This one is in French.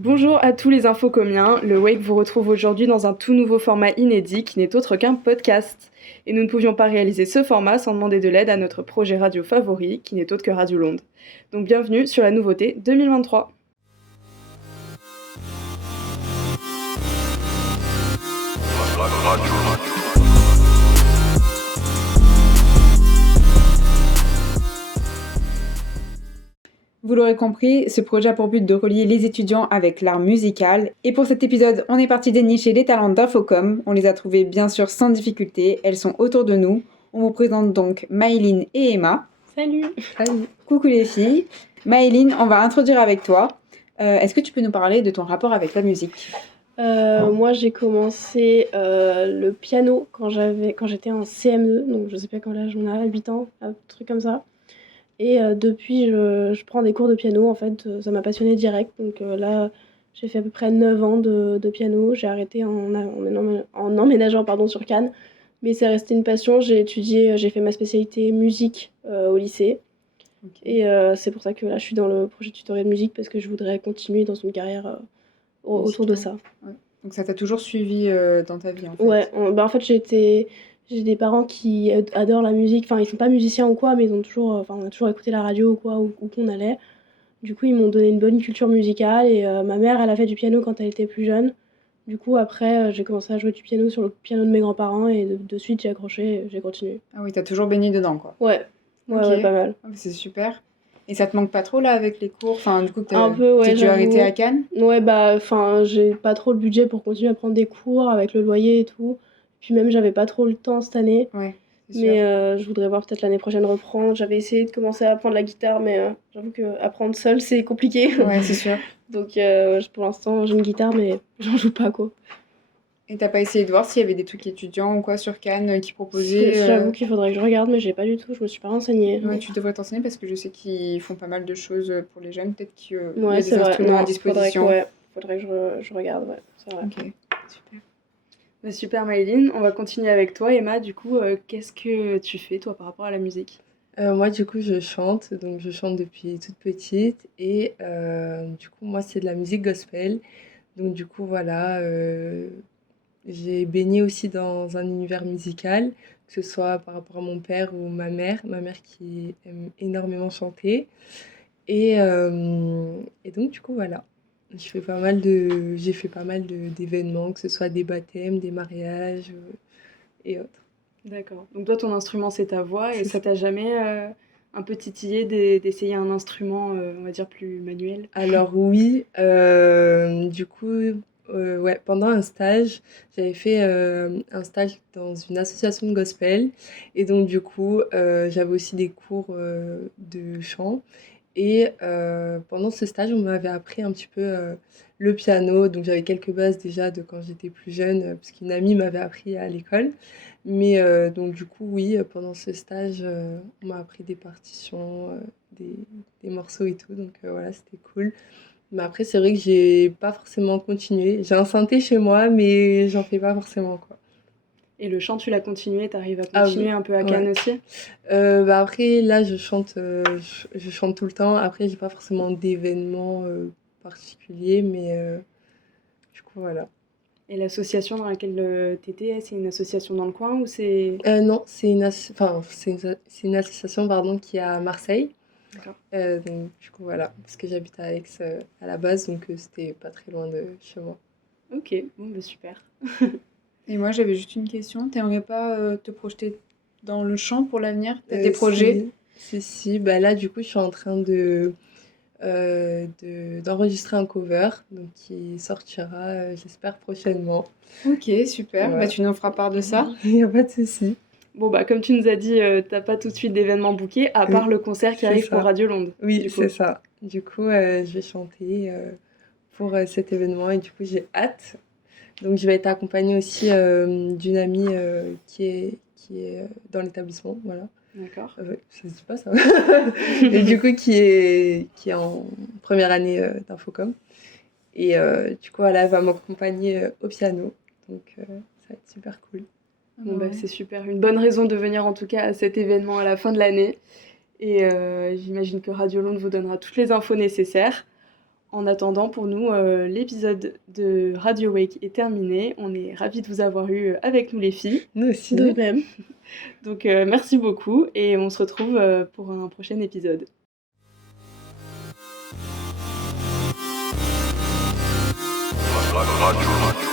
Bonjour à tous les infocomiens, le Wake vous retrouve aujourd'hui dans un tout nouveau format inédit qui n'est autre qu'un podcast. Et nous ne pouvions pas réaliser ce format sans demander de l'aide à notre projet radio favori, qui n'est autre que Radio Londres. Donc bienvenue sur la nouveauté 2023. Vous l'aurez compris, ce projet a pour but de relier les étudiants avec l'art musical. Et pour cet épisode, on est parti dénicher les talents d'Infocom. On les a trouvés bien sûr sans difficulté, elles sont autour de nous. On vous présente donc Maëline et Emma. Salut. Coucou les filles. Maëline, on va introduire avec toi. Est-ce que tu peux nous parler de ton rapport avec la musique ? Moi, j'ai commencé le piano quand j'étais en CM2, donc je sais pas quand l'âge on a, 8 ans, un truc comme ça. Et depuis, je prends des cours de piano, en fait, ça m'a passionnée direct. Donc là, j'ai fait à peu près 9 ans de piano. J'ai arrêté en emménageant sur Cannes, mais c'est resté une passion. J'ai fait ma spécialité musique au lycée. Okay. Et c'est pour ça que là, je suis dans le projet tutoriel de musique, parce que je voudrais continuer dans une carrière autour de ça. Ouais. Donc ça t'a toujours suivi dans ta vie en fait. Ouais, en fait j'ai des parents qui adorent la musique, enfin ils sont pas musiciens ou quoi, mais ils ont toujours, on a toujours écouté la radio ou quoi, où qu'on allait. Du coup ils m'ont donné une bonne culture musicale et ma mère elle a fait du piano quand elle était plus jeune. Du coup après j'ai commencé à jouer du piano sur le piano de mes grands-parents et de suite j'ai accroché, j'ai continué. Ah oui, t'as toujours baigné dedans quoi. Ouais, Okay. pas mal. Ah, c'est super. Et ça te manque pas trop là avec les cours? Enfin, du coup, Un peu, ouais, t'es dû j'avoue. arrêter à Cannes? Ouais, j'ai pas trop le budget pour continuer à prendre des cours avec le loyer et tout. Puis même, j'avais pas trop le temps cette année. Ouais, c'est sûr. Mais je voudrais voir peut-être l'année prochaine reprendre. J'avais essayé de commencer à apprendre la guitare, mais j'avoue qu'apprendre seule, c'est compliqué. Ouais, c'est sûr. Donc pour l'instant, j'ai une guitare, mais j'en joue pas, quoi. Et t'as pas essayé de voir s'il y avait des trucs étudiants ou quoi sur Cannes qui proposaient J'avoue qu'il faudrait que je regarde, mais j'ai pas du tout, je me suis pas renseignée. Ouais, tu devrais t'enseigner parce que je sais qu'ils font pas mal de choses pour les jeunes. Peut-être qu'il y a Ouais, des c'est vrai. instruments à Non, disposition. faudrait que je regarde, ouais, c'est vrai. Ok, super. Bah, super Maëline, on va continuer avec toi Emma. Du coup, qu'est-ce que tu fais toi par rapport à la musique ? Moi, du coup, je chante, donc je chante depuis toute petite et du coup, moi, c'est de la musique gospel. Donc, du coup, voilà, j'ai baigné aussi dans un univers musical, que ce soit par rapport à mon père ou ma mère qui aime énormément chanter. Et donc, du coup, voilà, j'ai fait pas mal d'événements, que ce soit des baptêmes, des mariages et autres. D'accord. Donc toi, ton instrument, c'est ta voix, et C'est ça ça. t'a jamais un peu titillé d'essayer un instrument, on va dire, plus manuel ? Alors oui, du coup, ouais, pendant un stage, j'avais fait un stage dans une association de gospel. Et donc du coup, j'avais aussi des cours de chant. Et pendant ce stage, on m'avait appris un petit peu le piano. Donc j'avais quelques bases déjà de quand j'étais plus jeune, parce qu'une amie m'avait appris à l'école. Mais donc du coup, oui, pendant ce stage, on m'a appris des partitions, des, des morceaux et tout. Donc voilà, c'était cool. Mais après, c'est vrai que j'ai pas forcément continué. J'ai un synthé chez moi, mais j'en fais pas forcément, quoi. Et le chant, tu l'as continué, t'arrives à Ah continuer oui, un peu à ouais. Cannes aussi ? Après, là, je chante tout le temps. Après, j'ai pas forcément d'événements particuliers, mais du coup, voilà. Et l'association dans laquelle t'étais, c'est une association dans le coin ou c'est... Non, c'est une association pardon, qui est à Marseille. D'accord. Donc, du coup, voilà. Parce que j'habite à Aix à la base, donc c'était pas très loin de chez moi. Ok, bon bah super. Et moi, j'avais juste une question. T'aimerais pas te projeter dans le chant pour l'avenir? T'as des projets? Si. Bah là, du coup, je suis en train d'enregistrer un cover, donc qui sortira, j'espère, prochainement. Ok, super. Ouais. Bah, tu nous feras part de ça. Il n'y a pas de souci. Bon bah comme tu nous as dit, t'as pas tout de suite d'événements bookés, à part Oui, le concert qui c'est arrive ça. pour Radio Londres. Oui, du coup. c'est ça. Du coup, je vais chanter pour cet événement et du coup, j'ai hâte. Donc, je vais être accompagnée aussi d'une amie qui est dans l'établissement, voilà. D'accord. Ça se dit pas ça. Et du coup, qui est en première année d'Infocom. Et du coup, elle va m'accompagner au piano. Donc, ça va être super cool. Bon bah c'est super, une bonne raison de venir en tout cas à cet événement à la fin de l'année. Et j'imagine que Radio Londres vous donnera toutes les infos nécessaires. En attendant, pour nous, l'épisode de Radio Wake est terminé. On est ravis de vous avoir eu avec nous les filles. Nous aussi. De même. Donc merci beaucoup et on se retrouve pour un prochain épisode. Radio.